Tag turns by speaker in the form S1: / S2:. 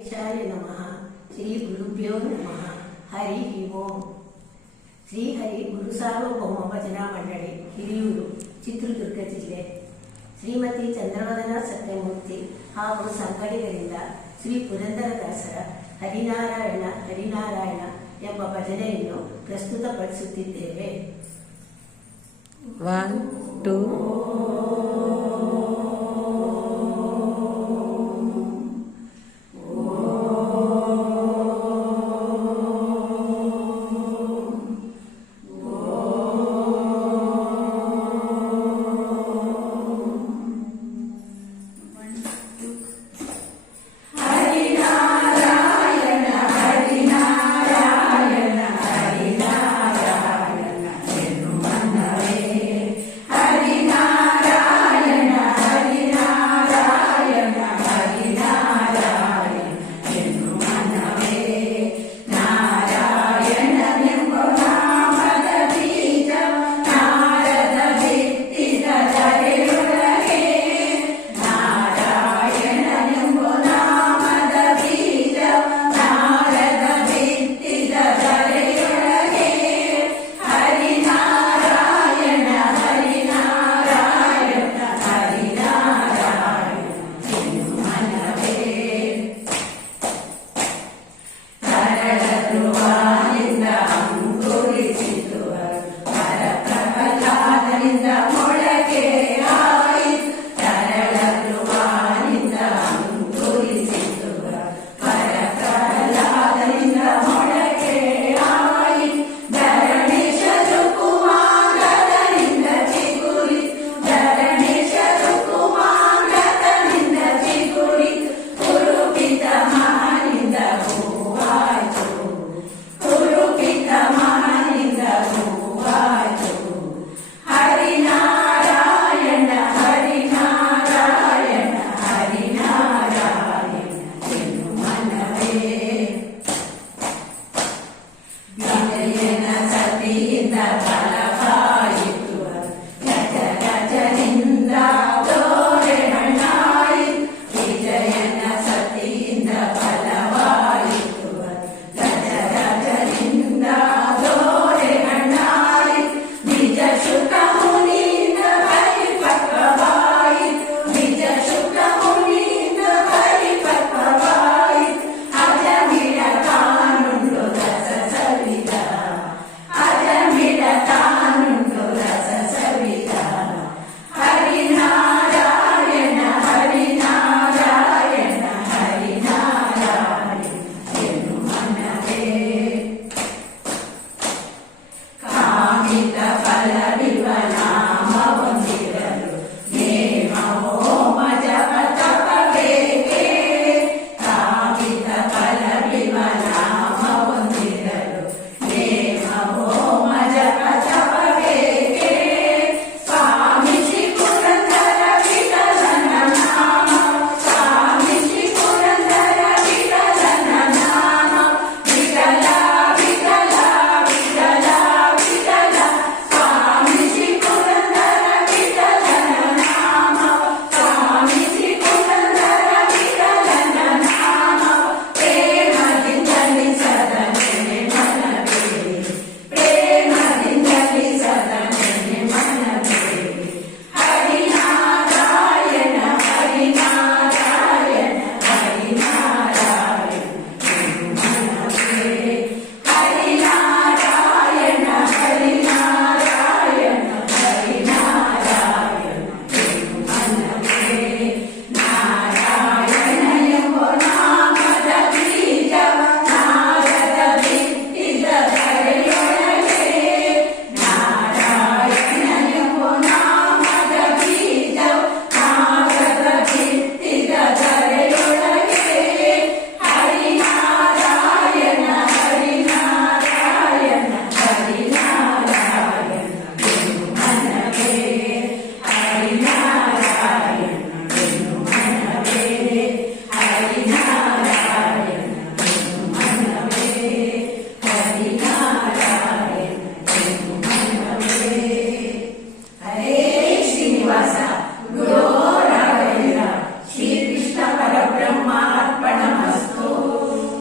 S1: ಗಣೇಶಾಯ ನಮಃ. ಶ್ರೀ ಗುರುಭ್ಯೋ ನಮಃ. ಹರಿ ಓಂ. ಶ್ರೀ ಹರಿ ಗುರು ಸಾರ್ವಭೌಮ ಭಜನಾ ಮಂಡಳಿ, ಹಿರಿಯೂರು, ಚಿತ್ರದುರ್ಗ ಜಿಲ್ಲೆ. ಶ್ರೀಮತಿ ಚಂದ್ರವದನ ಸತ್ಯಮೂರ್ತಿ ಹಾಗೂ ಸಂಗಡಿಗರಿಂದ ಶ್ರೀ ಪುರಂದರದಾಸರ ಹರಿನಾರಾಯಣ ಹರಿನಾರಾಯಣ ಎಂಬ ಭಜನೆಯನ್ನು ಪ್ರಸ್ತುತಪಡಿಸುತ್ತಿದ್ದೇವೆ.
S2: One two Santa Elena, Santa